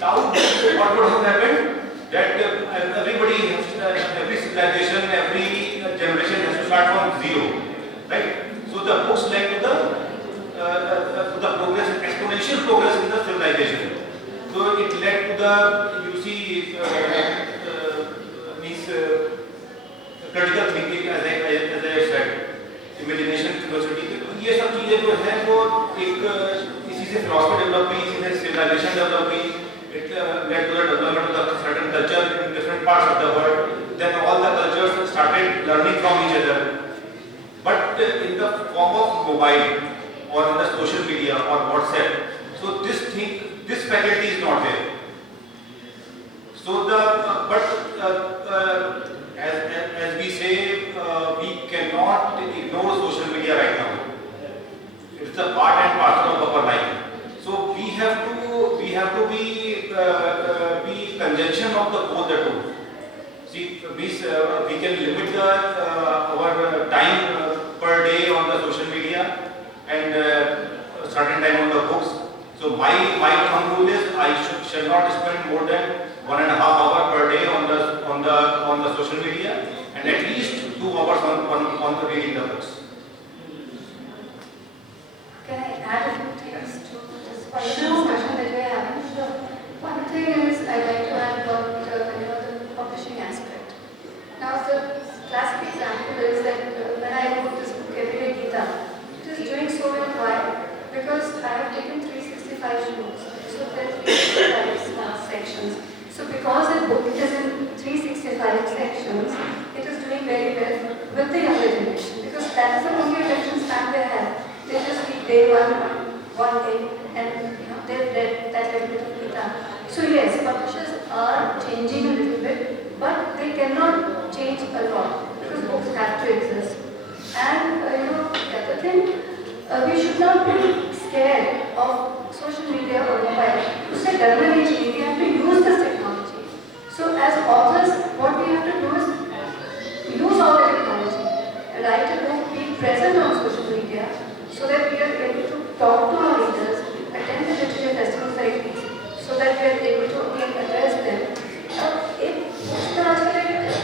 Now, what would have happened? That everybody, every civilization, every generation has to start from zero, right? So the books led to the progress, exponential progress in the civilization. So it led to the, you see, means critical thinking, as I said, imagination, curiosity. ये सब चीजें जो हैं वो एक इसी से philosophy develop हुई, इसी से civilization develop हुई. It led to the development of the certain culture in different parts of the world. Then all the cultures started learning from each other. But in the form of mobile or in the social media or WhatsApp, so this faculty is not there. So as we say, we cannot ignore social media right now. It's a part and parcel of our life. So we have to be conjunction of the both the two. See, we can limit our time per day on the social media and a certain time on the books. So my thumb rule is I shall not spend more than 1.5 hours per day on the social media and at least 2 hours on the reading the books. Can I add a few things to this part of the discussion that we're having? Sure. One thing is I'd like to add about the publishing aspect. Now the classic example is that when I wrote this book, Everyday Gita, it is doing so well. Why? Because I have taken 365 books, so there are 365 sections. So because the book is in 365 sections, it is doing very well with the younger generation because that is the only attention span they have. They just read day one day, and they've read that little bit of Gita. So yes, publishers are changing a little bit, but they cannot change a lot because books have to exist. And the other thing, we should not be scared of social media or mobile. To say definitely, we have to use this technology. So as authors, what we have to do is use all the technology, write a book, be present on social media, so that we are able to talk to our readers, attend the literature festivals like these, so that we are able to again address them. If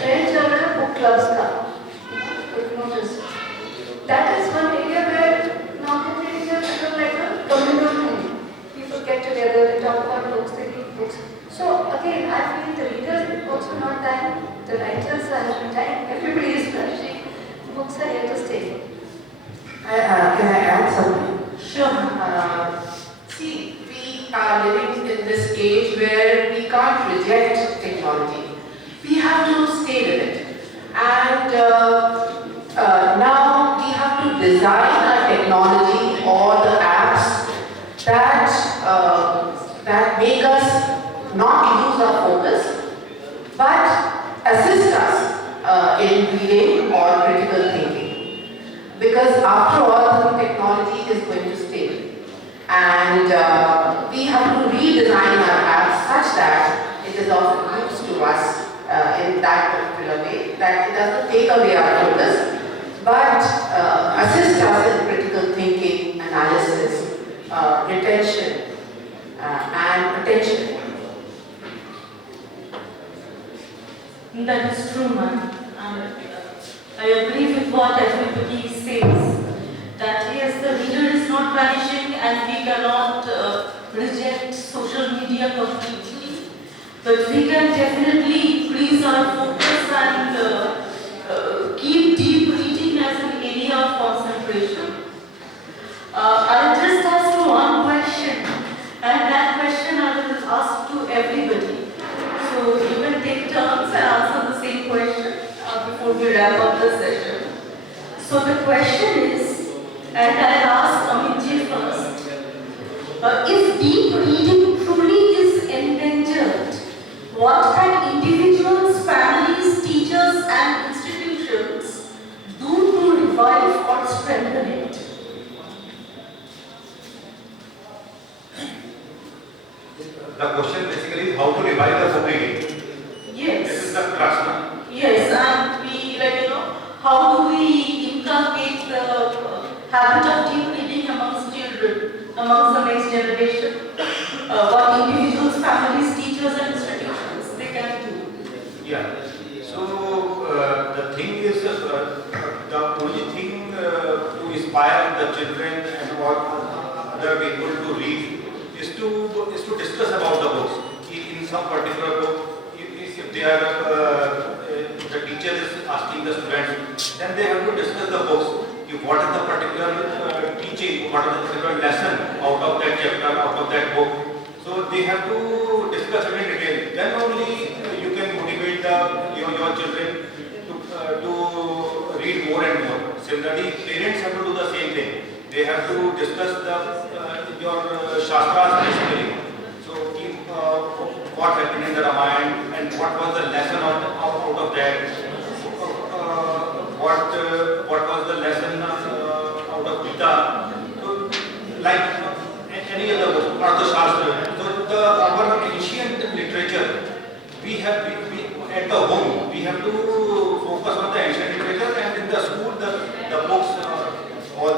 trend चल रहा है book clubs का, if you notice, that is one area where now book reading has become like a communal thing. People get together, they talk about books, they read books. So again, I feel the readers also not dying, the writers are not dying, everybody is flourishing. Books are here to stay. Can I add something? Sure. See, we are living in this age where we can't reject technology. We have to stay with it. And now we have to design our technology or the apps that make us not lose our focus, but assist us in reading or critical thinking. Because after all, the technology is going to stay. And we have to redesign our apps such that it is of use to us in that particular way, that it doesn't take away our focus, but assist us in critical thinking, analysis, retention, and attention. That is true, ma'am. I agree with what everybody says, that yes, the reader is not vanishing and we cannot reject social media completely, but we can definitely increase our focus and keep deep reading as an area of concentration. I'll just ask you one question, and that question I will ask to everybody. So you can take turns and answer the same question before we wrap up the session. So the question is, and I'll ask Amitji first, if deep reading truly is endangered, what can individuals, families, teachers and institutions do to revive or strengthen it? The question basically is how to revive the book reading. Yes. This is the crux, na? Yes, and we how do we inculcate the habit of deep reading amongst children, amongst the next generation? what individuals, families, teachers and institutions they can do. Yeah. So the thing is, the only thing to inspire the children and all other people to read is to discuss about the books. In some particular book, if they are the teacher is asking the students, then they have to discuss the books. What is the particular teaching, what is the particular lesson out of that chapter, out of that book. So they have to discuss it in detail. Then only you can motivate your children to read more and more. Similarly, parents have to do the same thing. They have to discuss your Shastras basically. So what happened in the Ramayana and what was the lesson out of that. What was the lesson out of Gita? So, like any other book, Arthashastra. So our ancient literature, we at the home, we have to focus on the ancient literature, and in the school, the books or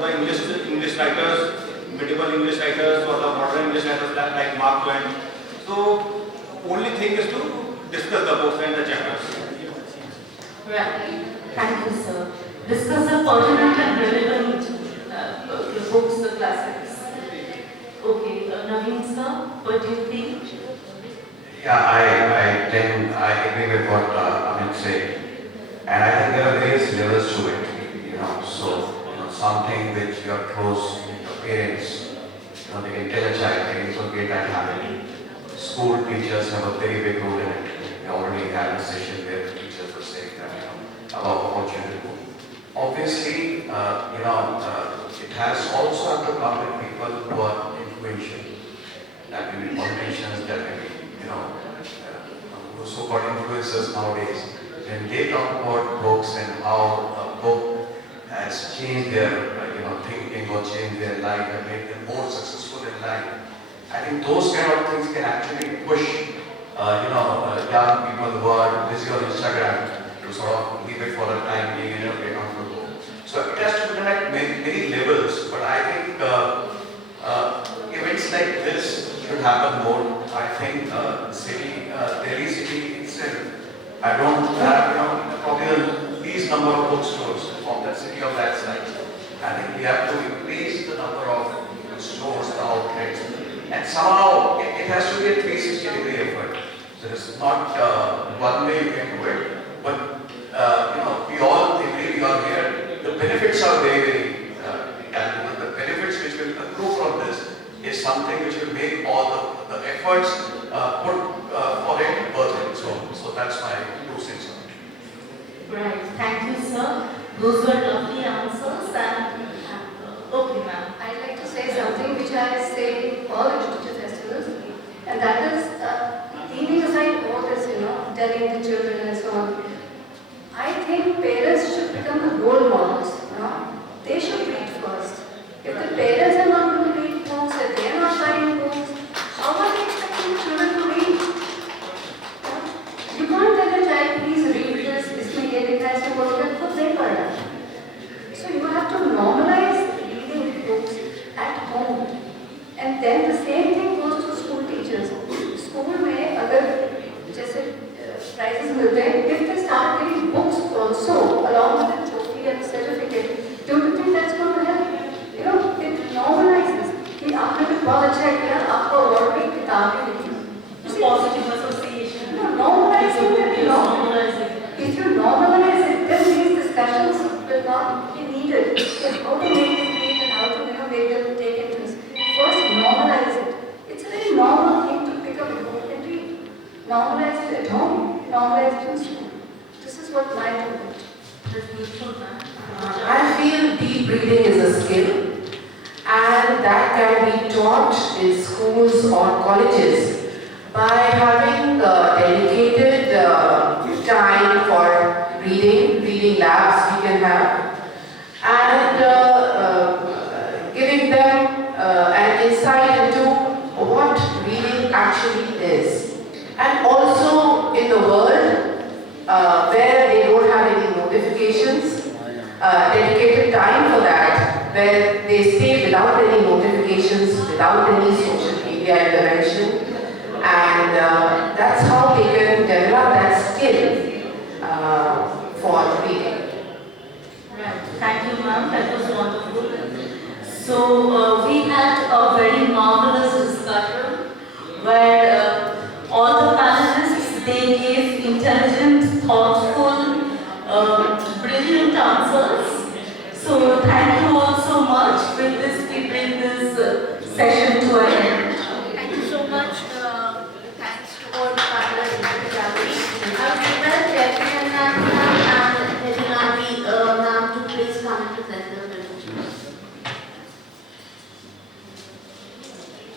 the English writers, medieval English writers or the modern English writers like Mark Twain. So only thing is to discuss the books and the chapters. Right. Thank you, sir. Discuss the pertinent and relevant the books, the classics. Okay, Naveen sir, what do you think? Yeah, I agree with what Amit said, and I think there are various levels to it. So something which you are close with your parents, they can tell a child, they inculcate that habit. School teachers have a very big role in it. We already had a session where the teachers were saying that about what you do. Obviously, it has also have to come with people who are influential. That may be politicians, that may be so-called influencers nowadays. When they talk about books and how a book has changed their thinking or changed their life and made them more successful in life, I think those kind of things can actually push young people who are busy on Instagram to sort of leave it for a time being and get on the go. So it has to be done at many levels, but I think events like this should happen more. I think Delhi city itself, I don't have probably the least number of bookstores of that city of that size. I think we have to increase the number of stores, the outlets, and somehow it has to be a 360-degree effort. There is not one way you can do it, but we all agree we are here. The benefits are very tangible. The benefits which will accrue from this is something which will make all the efforts put for it worth it. So that's my 2 cents on it. Right. Thank you, sir. Those were lovely answers. And okay, ma'am. I'd like to say something which I say all the literature festivals, and that is leaving aside all this, telling the children and so on. I think parents should become the role models. They should read first. If the parents are not going to read books, if they are not buying books, how are they expecting the children to read? You can't tell a child, please read this, इसमें ये लिखा है, इसमें वो लिखा है, खुद नहीं पढ़ना. So you have to normalize reading books at home. And then the same thing goes to school teachers. School में अगर जैसे prizes मिलते हैं, if they start getting books also along with the trophy and certificate, don't you think that's going to help? It normalizes कि आपने कुछ बहुत अच्छा किया, आपको award भी किताब भी मिली. Positive association. Normalizing it. Normalizing. If you normalize it, then these discussions will not be needed. How to make them read and how to make them take interest. First, normalize it. It's a very normal thing to pick up a book and read. Normalize it at home, normalize it in school. This is what my view is. That's beautiful, ma'am. I feel deep reading is a skill, and that can be taught in schools or colleges by having dedicated time for reading labs we can have, and giving them an insight into what reading actually is. And also in the world where they don't have any notifications, dedicated time for that, where they stay without any notifications, without any social media.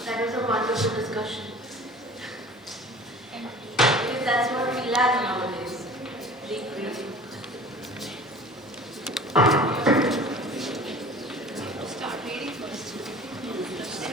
That was a wonderful discussion. Because that's what we lack nowadays.